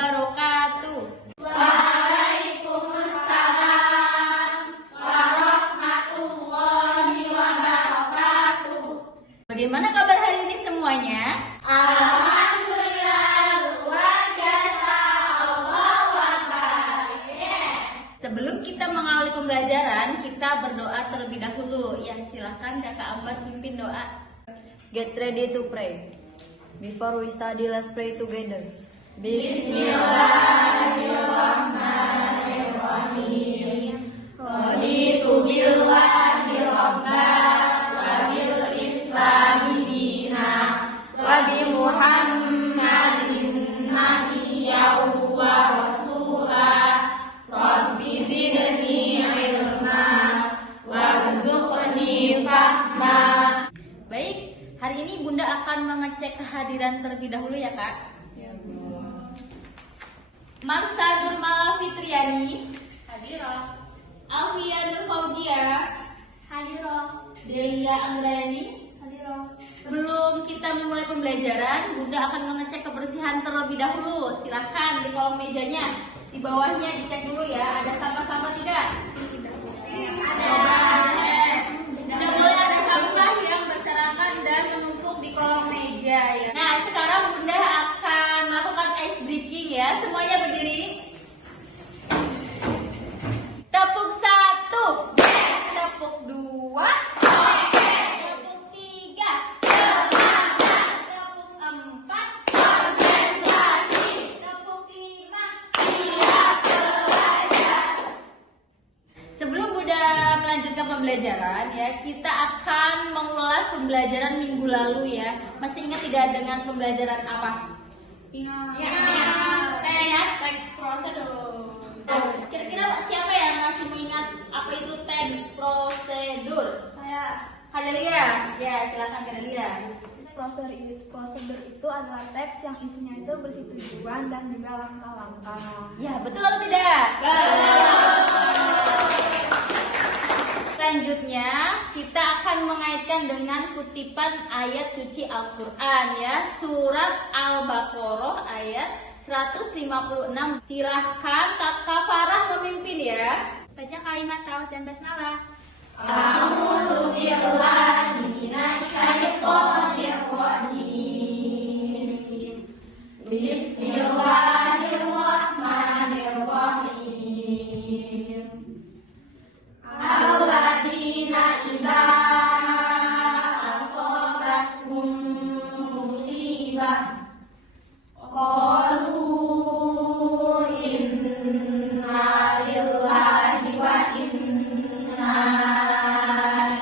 wabarakatuh. Waalaikumsalam warahmatullahi wabarakatuh. Bagaimana kabar hari ini semuanya? Alhamdulillah, luar biasa. Allahu Akbar. Yes. Sebelum kita mengawali pembelajaran, kita berdoa terlebih dahulu. Ya, silahkan Kakak Ambar pimpin doa. Get ready to pray. Before we study, let's pray together. Bismillahirrahmanirrahim. Raditu billahi rabban wa bil islami dina wa bi Muhammadin nabiyyan wa rasula. Rabbi zidni ilma warzuqni fahma. Baik, hari ini Bunda akan mengecek kehadiran terlebih dahulu ya, Kak. Marsa Nurmala Fitriani, Hadirah. Alfia Nur Fauzia, Hadirah. Delia Anggrani. Hadirah. Sebelum kita memulai pembelajaran, Bunda akan mengecek kebersihan terlebih dahulu. Silahkan di kolom mejanya, di bawahnya dicek dulu ya, ada sampah-sampah tidak? Coba dicek. Tidak boleh ada sampah yang berserakan dan menumpuk di kolom meja ya. Nah, sekarang Bunda akan melakukan ice breaking ya. Semuanya berdiri. Tepuk 1. Tepuk 2. Tepuk 3. Tepuk 4. Konsentrasi. Tepuk 5. Siap belajar. Sebelum Bunda melanjutkan pembelajaran ya, kita akan mengulas pembelajaran minggu lalu ya. Masih ingat tidak dengan pembelajaran apa? Teks prosedur. Kira-kira siapa yang masih mengingat apa itu teks prosedur? Saya. Kadelia, ya silakan Kadelia. Prosedur itu adalah teks yang isinya itu bersih tujuan dan juga langkah-langkah. Ya, betul atau tidak? Selanjutnya, kita akan mengaitkan dengan kutipan ayat suci Al-Quran ya. Surat Al-Baqarah ayat 156. Silahkan Kakak Farah memimpin ya. Baca kalimat tauhid dan basmalah. A'udzu billahi minasyaitonir rajim. Bismillahirrahmanirrahim. Alladzina idza asabathum musibah qalu inna lillahi wa inna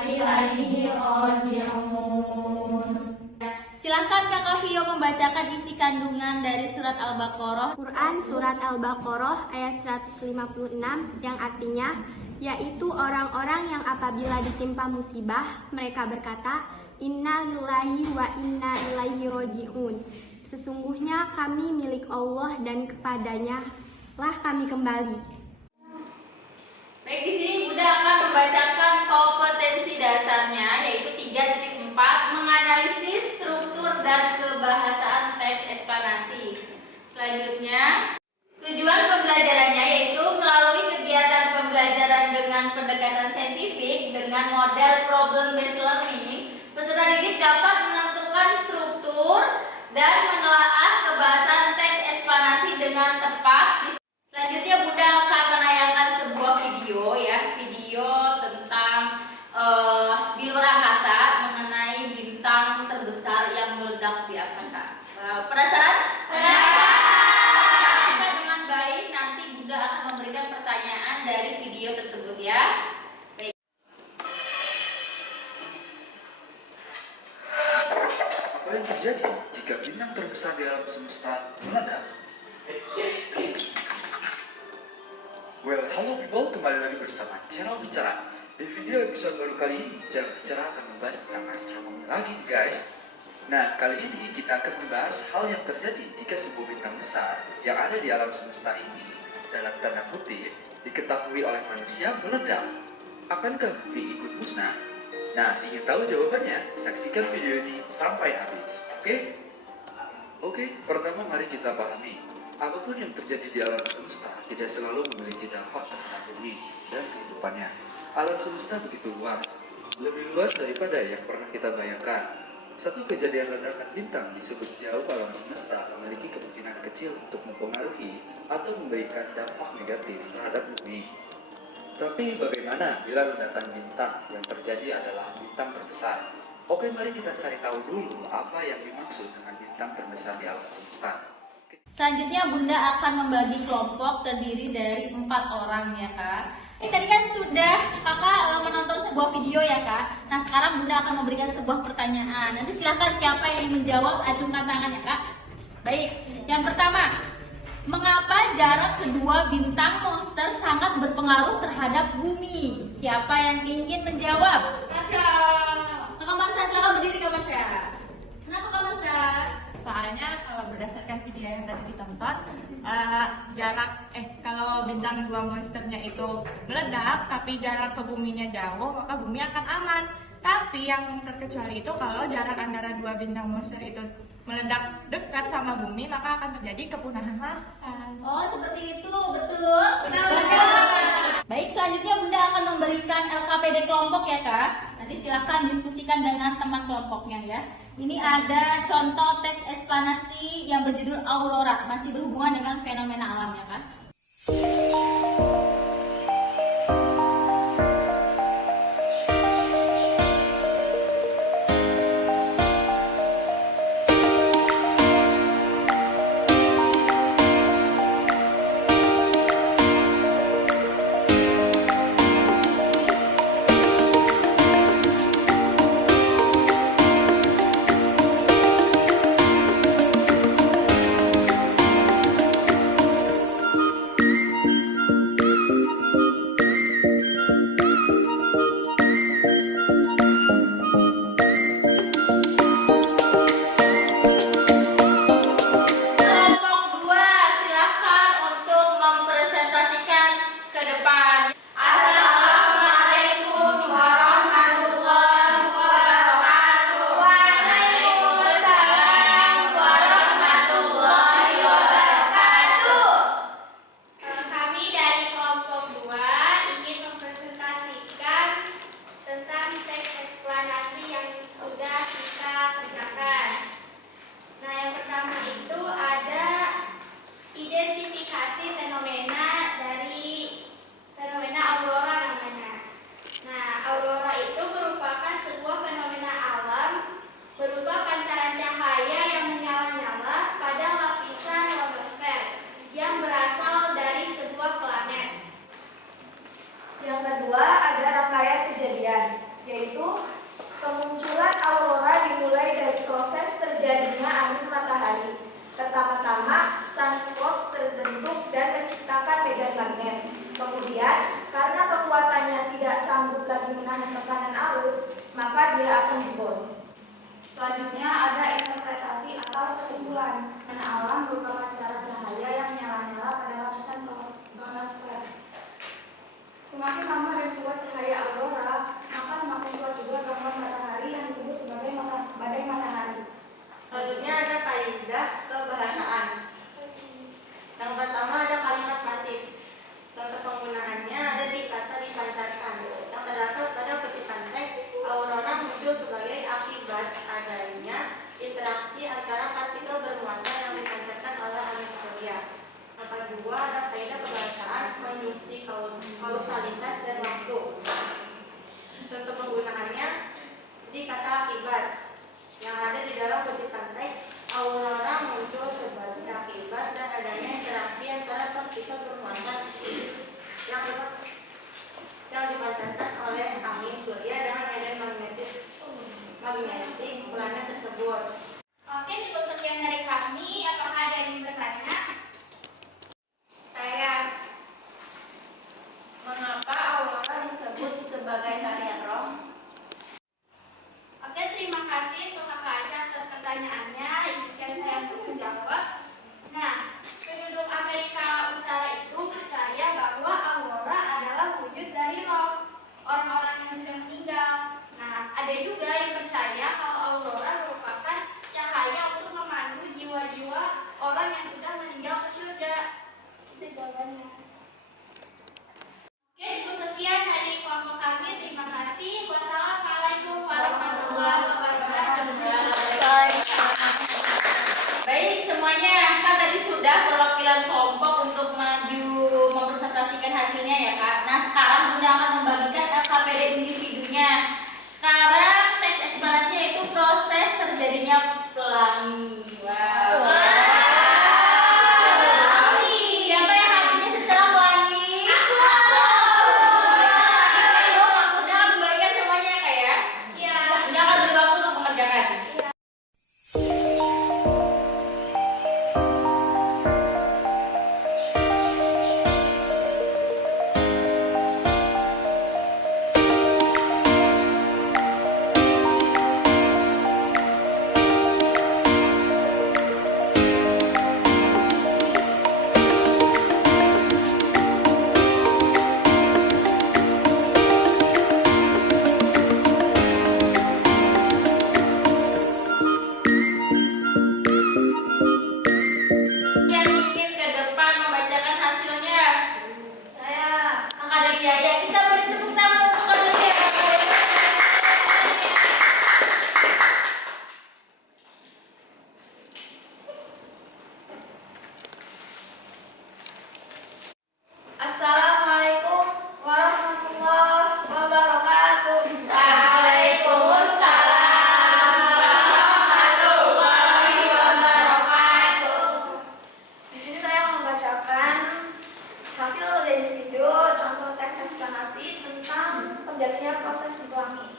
ilaihi raji'un. Silahkan Kakak Vio membacakan isi kandungan dari surat Al-Baqarah. Quran Surat Al-Baqarah ayat 156 yang artinya yaitu orang-orang yang apabila ditimpa musibah mereka berkata inna lillahi wa inna ilaihi raji'un. Sesungguhnya kami milik Allah dan kepadanya lah kami kembali. Baik, di sini Bunda akan membacakan kompetensi dasarnya yaitu 3.4 menganalisis struktur dan kebahasaan teks eksplanasi. Selanjutnya, tujuan pembelajarannya yaitu melalui kegiatan pembelajaran dengan pendekatan saintifik dengan model problem based learning, peserta didik dapat menentukan struktur dan menelaah kebahasan teks eksplanasi dengan tepat. Selanjutnya Bunda akan menayangkan sebuah video ya, video tentang di luar angkasa mengenai bintang terbesar yang meledak di angkasa. Penasaran? Jika dengan baik nanti Bunda akan memberikan pertanyaan dari video tersebut ya. Baik. Apa yang terjadi jika bintang terbesar di alam semesta meledak? Well, halo people, kembali lagi bersama channel Bicara. Di video episode baru kali ini, channel Bicara akan membahas tentang astronomi lagi guys. Nah, kali ini kita akan membahas hal yang terjadi jika sebuah bintang besar yang ada di alam semesta ini, dalam tanda kutip, diketahui oleh manusia meledak. Akankah bumi ikut musnah? Nah, ingin tahu jawabannya? Saksikan video ini sampai habis, oke? Oke, pertama mari kita pahami. Apapun apapun yang terjadi di alam semesta tidak selalu memiliki dampak terhadap bumi dan kehidupannya. Alam semesta begitu luas, lebih luas daripada yang pernah kita bayangkan. Satu kejadian ledakan bintang di sudut jauh alam semesta memiliki kemungkinan kecil untuk mempengaruhi atau memberikan dampak negatif terhadap bumi. Tapi bagaimana bila ledakan bintang yang terjadi adalah bintang terbesar? Oke, mari kita cari tahu dulu apa yang dimaksud dengan bintang terbesar di alam semesta. Selanjutnya Bunda akan membagi kelompok terdiri dari 4 orang ya Kak. Tadi kan sudah Kakak menonton sebuah video ya Kak. Nah sekarang Bunda akan memberikan sebuah pertanyaan. Nanti silahkan siapa yang ingin menjawab acungkan tangan ya Kak. Baik, yang pertama, mengapa jarak kedua bintang monster sangat berpengaruh terhadap bumi? Siapa yang ingin menjawab? Marsha. Kakak Marsha, silakan berdiri Kak Marsha. Kenapa Kak Marsha? Soalnya kalau berdasarkan video yang tadi ditonton, kalau bintang dua monsternya itu meledak tapi jarak ke buminya jauh, maka bumi akan aman. Tapi yang terkecuali itu kalau jarak antara dua bintang monster itu meledak dekat sama bumi, maka akan terjadi kepunahan massal. Oh seperti itu, betul? Baik, selanjutnya Bunda akan memberikan LKPD kelompok ya Kak. Nanti silahkan diskusikan dengan teman kelompoknya ya. Ini ada contoh teks eksplanasi yang berjudul Aurora, masih berhubungan dengan fenomena alam ya kan? yaitu kemunculan aurora dimulai dari proses terjadinya angin matahari. Pertama-tama, sunspot terbentuk dan menciptakan medan magnet. Kemudian, karena kekuatannya tidak sanggup lagi menahan tekanan arus, maka dia akan jebol. Selanjutnya ada interpretasi atau kesimpulan. Karena alam merupakan cara cahaya yang menyala-nyala pada lapisan ionosfer. Semakin lama dan kuat cahaya aurora, maka semakin kuat juga gangguan matahari yang disebut sebagai badai matahari. Selanjutnya ada kaidah kebahasaan. Yang pertama ada kalimat pasif. Contoh penggunaannya ada di kata dipancarkan. Yang terdapat pada kutipan teks, aurora muncul sebagai akibat adanya interaksi antara partikel bermuatan yang dipancarkan oleh angin surya. Yang kedua ada kaidah kebahasaan konjungsi kausalitas dan waktu. Contoh penggunaannya di kata akibat yang ada di dalam kutipan teks, aurora muncul sebagai akibat dan adanya interaksi antara partikel bermuatan yang dipancarkan oleh angin surya dengan medan magnetik planet tersebut. Oke, cukup sekian dari kami. Apakah ada yang bertanya? Saya, mengapa aurora disebut sebagai harian roh? Oke, terima kasih untuk Kakak Aca atas pertanyaannya. Izinkan saya untuk menjawab. Nah, penduduk Amerika Nah, sekarang Bunda akan membagikan LKPD individunya. Sekarang teks eksplanasinya itu proses terjadinya pelangi. Wow. Siapa yang hatinya secara pelangi? Bunda akan membagikan semuanya ya, Kak ya? Bunda akan beri waktu untuk mengerjakan. Yang ingin ke depan membacakan hasilnya? Saya. Kakak Delia, ya kita beri tepuk tangan untuk Kak Delia. Assalamualaikum warahmatullahi wabarakatuh. Di sini saya membacakan hasil dari individu contoh teks eksplanasi tentang terjadinya proses pelangi.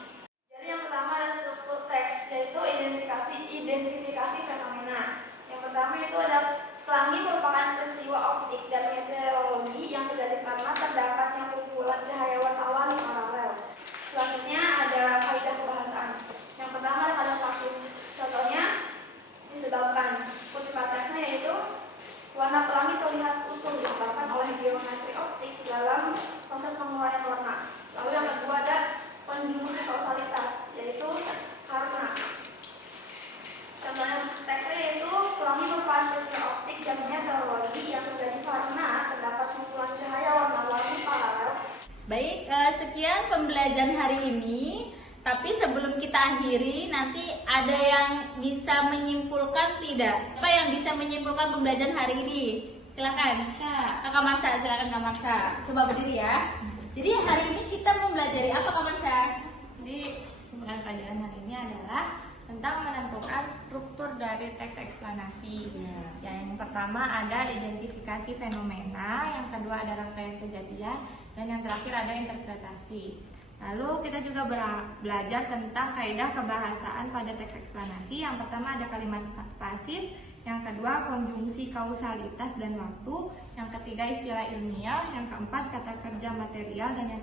Jadi yang pertama ada struktur teks, yaitu identifikasi fenomena. Yang pertama itu ada pelangi merupakan peristiwa optik dan meteorologi yang terjadi karena terdapatnya kumpulan cahaya wartawan paralel. Selanjutnya ada kaidah kebahasaan. Yang pertama ada kaidah pasif. Contohnya disebabkan, kutipan teksnya yaitu warna pelangi terlihat utuh disebabkan oleh geometri optik dalam proses pengeluaran warna. Lalu yang kedua ada konjungsi kausalitas, yaitu karena. Contohnya teksnya yaitu pelangi merupakan peristiwa optik dan meteorologi yang terjadi karena terdapat kumpulan cahaya warna-warni paralel. Baik, sekian pembelajaran hari ini. Tapi sebelum kita akhiri, nanti ada yang bisa menyimpulkan tidak? Apa yang bisa menyimpulkan pembelajaran hari ini? Silakan, Kakak Marsa, silakan Kak Marsa. Coba berdiri ya. Jadi hari ini kita mempelajari apa, Kak Marsa? Jadi kesimpulan pelajaran hari ini adalah tentang menentukan struktur dari teks eksplanasi. Yang pertama ada identifikasi fenomena, yang kedua ada rangkaian kejadian, dan yang terakhir ada interpretasi. Lalu kita juga belajar tentang kaidah kebahasaan pada teks eksplanasi. Yang pertama ada kalimat pasif, yang kedua konjungsi kausalitas dan waktu, yang ketiga istilah ilmiah, yang keempat kata kerja material, dan yang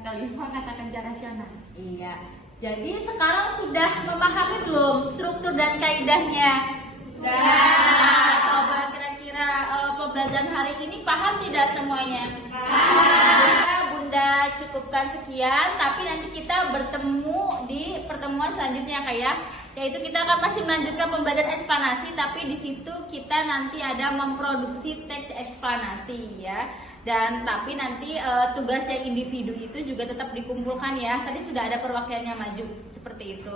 kelima kata kerja rasional. Iya. Jadi sekarang sudah memahami belum struktur dan kaidahnya? Sudah. Nah, coba kira-kira pembelajaran hari ini paham tidak semuanya? Paham. Bunda cukupkan sekian, tapi nanti kita bertemu di pertemuan selanjutnya Kak ya. Yaitu kita akan masih melanjutkan pembelajaran eksplanasi, tapi di situ kita nanti ada memproduksi teks eksplanasi ya. Dan tapi nanti tugas yang individu itu juga tetap dikumpulkan ya. Tadi sudah ada perwakilannya maju seperti itu.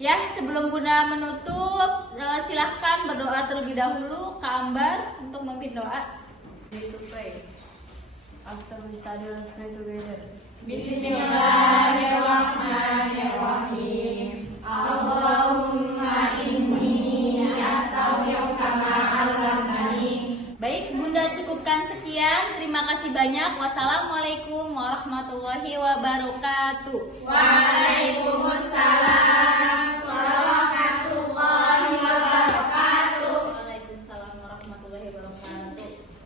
Ya, sebelum Bunda menutup, silahkan berdoa terlebih dahulu Kak Ambar untuk memimpin doa. To pray. After we study, let's pray together. Bismillahirrahmanirrahim. Allahumma inni astaghfiruka ma 'allamtani. Baik, Bunda cukupkan sekian. Terima kasih banyak. Wassalamualaikum warahmatullahi wabarakatuh. Waalaikumsalam.